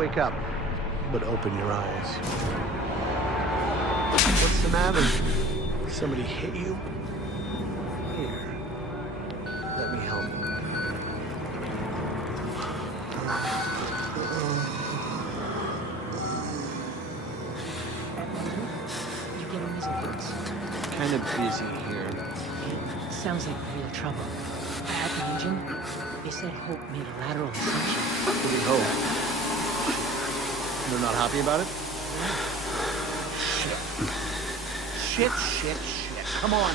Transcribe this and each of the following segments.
wake up. But open your eyes. What's the matter? Somebody hit you? Here. Let me help you. You getting these alerts? Kind of busy here. It sounds like real trouble. At the engine, they said Hope made a lateral ascension. What do you hope? They're not happy about it? Shit. Come on.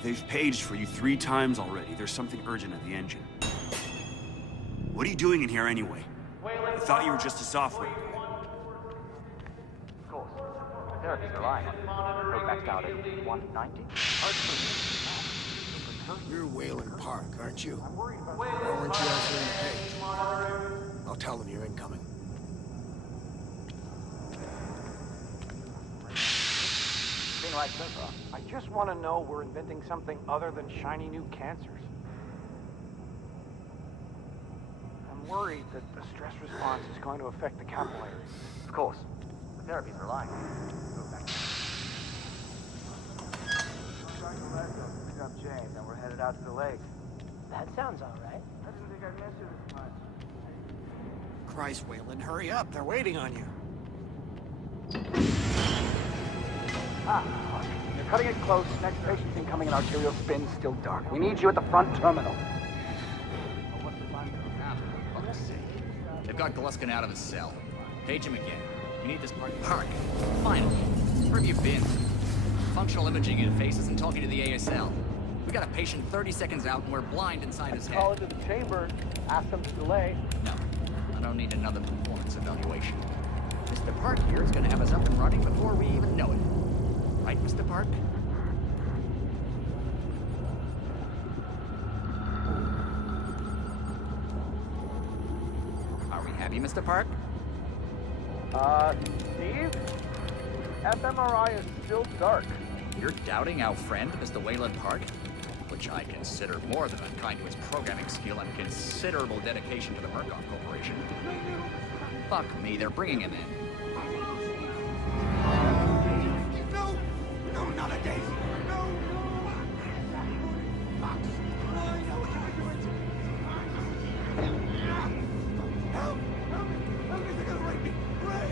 They've paged for you 3 times already. There's something urgent at the engine. What are you doing in here anyway? I thought you were just a software. Of course. Therapies are lying. Go maxed out at 190. You're Wayland Park, aren't you? Why weren't you answering the page? I'll tell them you're incoming. Being right, sir. I just want to know we're inventing something other than shiny new cancers. I'm worried that the stress response is going to affect the capillaries. Of course. The therapies are lying. Go back. Pick up James, and we're headed out to the lake. That sounds all right. I didn't think I'd miss you this much. Christ, Wayland, hurry up. They're waiting on you. Fuck. They're cutting it close. Next patient's incoming and arterial spin still dark. We need you at the front terminal. They've got Gluskin out of his cell. Page him again. We need this Park. Finally. Where have you been? Functional imaging interface isn't talking to the ASL. We got a patient 30 seconds out and we're blind inside his head. Call into the chamber. Ask them to delay. No. I don't need another performance evaluation. Mr. Park here is gonna have us up and running before we even know it. Right, Mr. Park? Are we happy, Mr. Park? Steve? fMRI is still dark. You're doubting our friend, Mr. Wayland Park? Which I consider more than unkind to his programming skill and considerable dedication to the Murkoff Corporation. Fuck me, they're bringing him in. No, not again. No. Fox. Help! Help me! They're gonna rape me! Ray!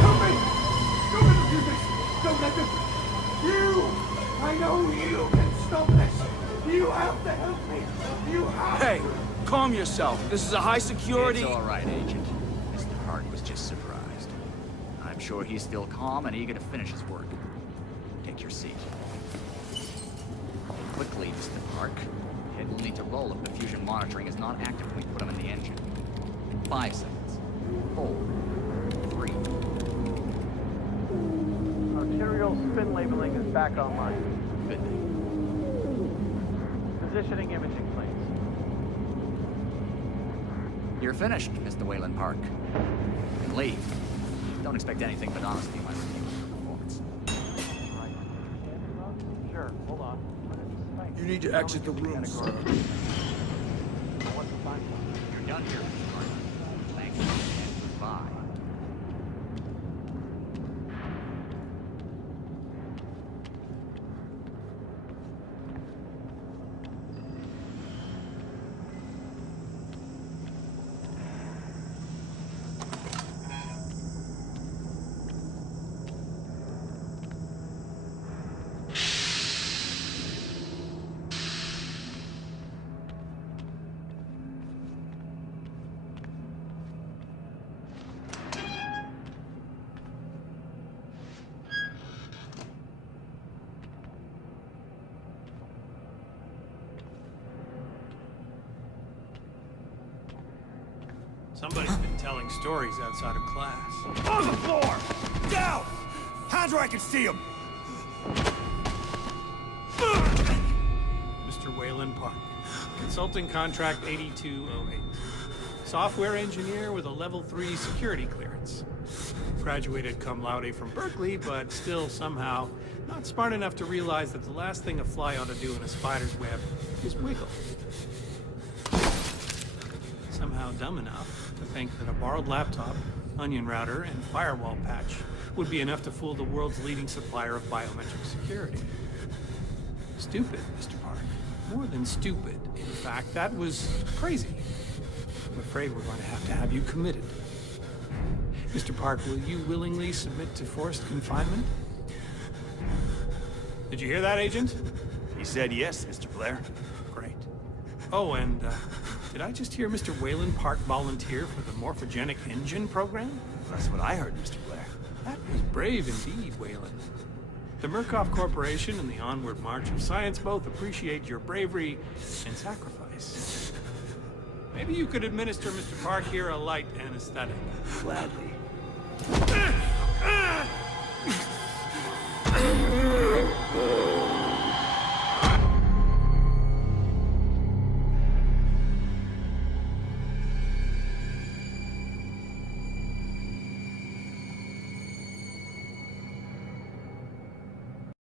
Help me! Don't let them do this! Don't let them! You! I know you can stop this! You have to help me! You have Hey, calm yourself. This is a high security... It's all right, Agent. Mr. Park was just surprised. I'm sure he's still calm and eager to finish his work. Take your seat. Quickly, Mr. Park. Head will need to roll if the fusion monitoring is not active when we put him in the engine. 5 seconds. 4. 3. Arterial spin labeling is back online. Good. Positioning imaging plates. You're finished, Mr. Wayland Park. You can leave. Don't expect anything but honesty when performance. Sure, hold on. You need to exit the room, sir. What's the time? You're done here, Mr. Park. Thank you and goodbye. Somebody's been telling stories outside of class. On the floor! Down! Hands where I can see them! Mr. Wayland Park. Consulting contract 8208. Software engineer with a level 3 security clearance. Graduated cum laude from Berkeley, but still somehow not smart enough to realize that the last thing a fly ought to do in a spider's web is wiggle. Somehow dumb enough to think that a borrowed laptop, onion router, and firewall patch would be enough to fool the world's leading supplier of biometric security. Stupid, Mr. Park. More than stupid. In fact, that was crazy. I'm afraid we're going to have you committed. Mr. Park, will you willingly submit to forced confinement? Did you hear that, Agent? He said yes, Mr. Blair. Great. Oh, and did I just hear Mr. Wayland Park volunteer for the morphogenic engine program? That's what I heard, Mr. Blair. That was brave indeed, Wayland. The Murkoff Corporation and the onward march of science both appreciate your bravery and sacrifice. Maybe you could administer Mr. Park here a light anesthetic. Gladly.